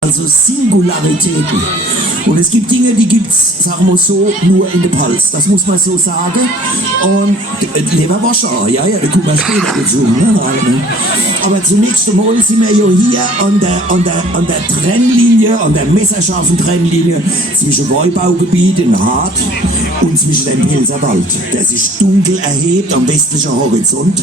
Also Singularitäten. Und es gibt Dinge, die gibt's, sagen wir so, nur in der Pals. Das muss man so sagen. Und Leberwasser, ja, da kommen wir später dazu. Ne? Aber zunächst einmal sind wir ja hier an der Trennlinie, an der messerscharfen Trennlinie zwischen Weinbaugebiet in Hart und zwischen dem Pilserwald, der sich dunkel erhebt am westlichen Horizont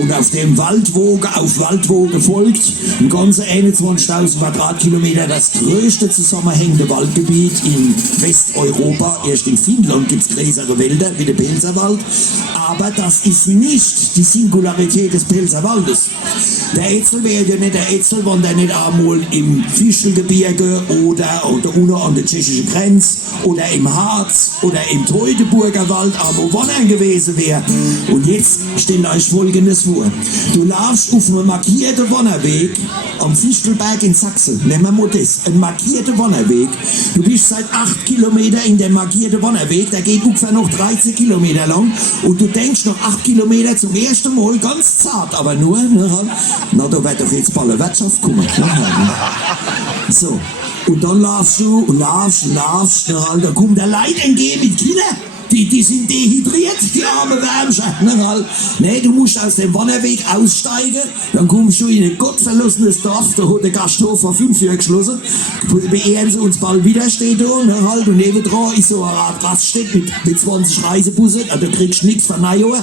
und auf dem Waldwoge folgt, ein ganzer 21.000 Quadratkilometer, das größte zusammenhängende Waldgebiet in Westeuropa. Erst in Finnland gibt es größere Wälder wie der Pilserwald, aber das ist nicht die Singularität des Pilserwaldes. Der Etzel wäre ja nicht der Etzel, wenn der nicht einmal im Fichtelgebirge oder unten an der tschechischen Grenze oder im Harz oder im Teutoburger Wald einmal wandern gewesen wäre. Und jetzt stellt euch Folgendes vor. Du laufst auf einem markierten Wanderweg am Fichtelberg in Sachsen. Nehmen wir mal das. Ein markierter Wanderweg. Du bist seit 8 Kilometern in dem markierten Wanderweg. Der geht ungefähr noch 13 Kilometer lang. Und du denkst noch 8 Kilometer zum ersten Mal ganz zart, aber nur, na, da wird doch jetzt bald eine Wirtschaft kommen. So. Und dann laufst du und laufst, da kommt der Leid entgegen mit Kindern. Die sind dehydriert, die arme Wärmscher. Nee, du musst aus dem Wanderweg aussteigen, dann kommst du in ein gottverlassenes Dorf, da hat der Gasthof vor 5 Jahren geschlossen, beehren sie uns bald wieder, steht da, und nebendran ist so eine Art Raststätte mit 20 Reisebussen, da kriegst du nichts von Neujahr,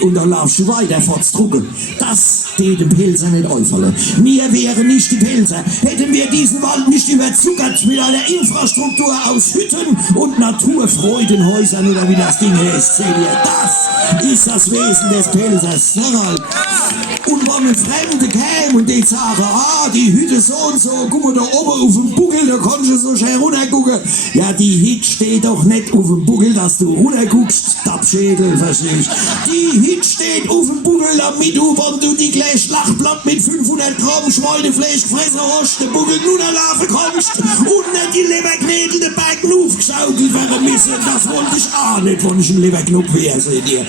und dann laufst du weiter, fahrt's drucken. Das geht dem Pilser nicht einfallen. Wir wären nicht die Pilser, hätten wir diesen Wald nicht überzuckert mit einer Infrastruktur aus Hütten und Naturfreudenhäusern oder wie das Ding heißt, seht ihr, das ist das Wesen des Pilsers. Und wenn ein Fremde käme und die sagen, die Hütte so und so, guck mal da oben auf dem Buckel, da kannst du so schnell runtergucken. Ja, die Hütte steht doch nicht auf dem Buckel, dass du runterguckst, Tappschädel, verstehst du? Die Hütte steht auf dem Buckel, damit du, wenn du die gleich Schlachtblatt mit 500 Gramm Schweinefleisch gefressen hast, den Buckel runterlaufen kannst und nicht die Leberknädel den Berg aufgeschaukelt werden müssen. Das wollte ich auch nicht, wenn ich ein Leberknopf wäre, seht ihr.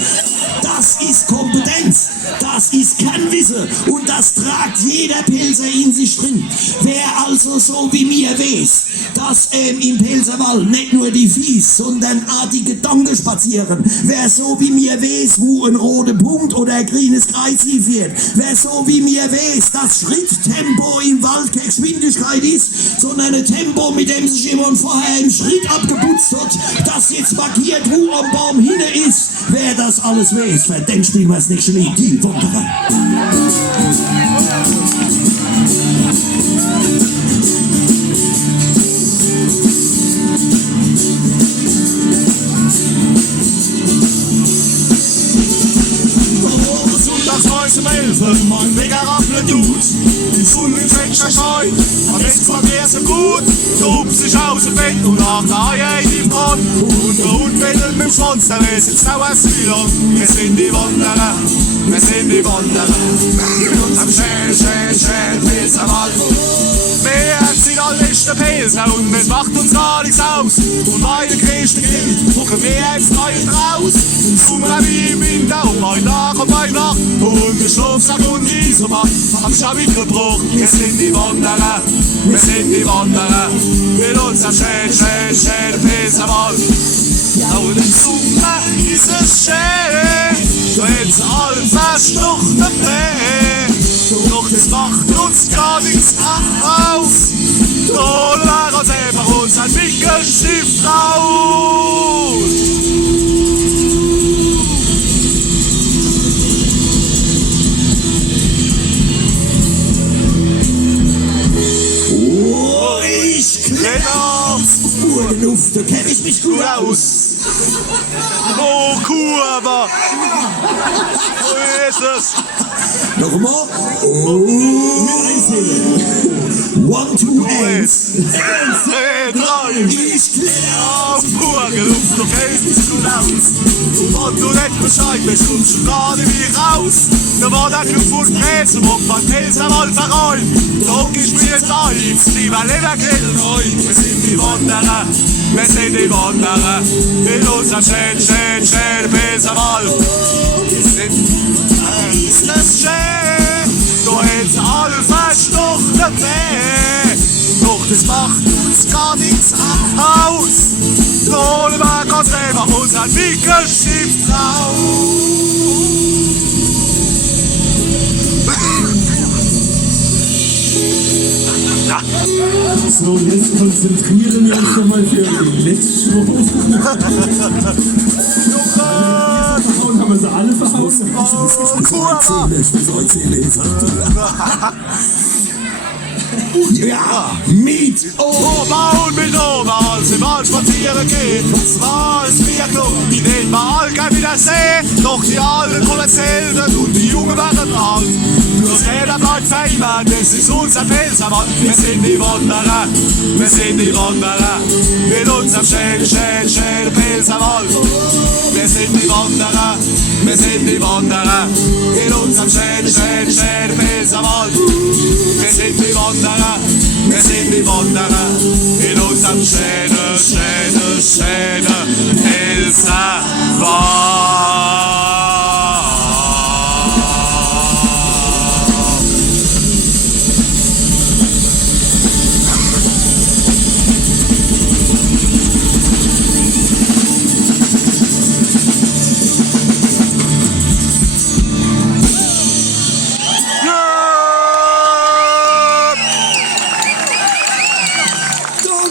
Das ist Kompetenz, das ist Kernwissen und das tragt jeder Pilser in sich drin. Wer also so wie mir weiß, dass im Pilserwald nicht nur die Viehs, sondern auch die Gedanken spazieren, wer so wie mir weiß, wo ein roter Punkt oder ein grünes Kreuz wird, wer so wie mir weiß, dass Schritttempo im Wald keine Geschwindigkeit ist, sondern ein Tempo, mit dem sich jemand vorher im Schritt abgeputzt hat, das jetzt markiert, wo am Baum hinne ist, wer das alles weiß, für den spielen wir das nächste Lied, die Wanderer. Mein Wecker rappelt tut, die Sonne im Fenster scheint, am besten mal wäre so gut, der Hupf sich aus dem Bett und nach der Haie in die Brand, und der Hund wedelt mit dem Schwanz, der ist jetzt auch ein Süder, wir sind die Wanderer, wir sind die Wanderer, mit unserem schönen Pilserwald. Wir sind allmächtige Pilser und es macht uns gar nichts aus. Und bei der größten Kind gucken wir ins Neue raus. Im Sommer wie im Winter und bei Tag und bei Nacht. Und der Schlafsack und die Isomatt haben schon mitgebracht. Wir sind die Wanderer, wir sind die Wanderer. Mit unserem schönen Pilserwald. Ja, und im Sommer ist es schön, da hätt's alle verstochene Bär. Doch das macht uns gar nichts aus. Da holen wir uns einfach unseren Wickelstift raus. Oh, ich kletter auf Burgenluft, da kenn ich mich gut aus. Oh, Kurve! Wo ist es? Nochmal. Oh, 1, 2, 1. 1, 2, 3. Ich kletter auf Burgenluft, du kennst mich gut aus. Und du nicht Bescheid bist, kommst du gerade wie raus. Da war der Club von Gräzen, wo man Pilserwald verräumt. Da hock ich mir jetzt ein, lieber Leberknädel neu. Wir sind die Wanderer, wir sind die Wanderer. In unserem schönen Pilserwald. Wir sind, ist das schön, da hätt's alle verstochen Bär. es macht uns gar nichts aus. Da holen wir ganz einfach unseren Wickelstift raus. So, jetzt konzentrieren wir uns nochmal für die letzte Show. Verhauen haben wir sie alle verhauen. Ja, mit Oberhauen mit Oberhals im Wald spazieren gehen. Das war es mir klug, die den wir all gern wieder sehen. Doch die Alten kommen selten und die Jungen werden alt. Nur jeder bleibt für immer, das ist unser Felserwald. Wir sind die Wanderer, wir sind die Wanderer. Mit unserem schönen Felserwald. Wir sind die Wanderer, wir sind die Wanderer. In unserem schönen Felserwald. Wir sind die Wanderer, wir sind die Wanderer. In unserem schönen Felserwald.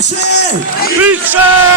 Deutsche! Bitte!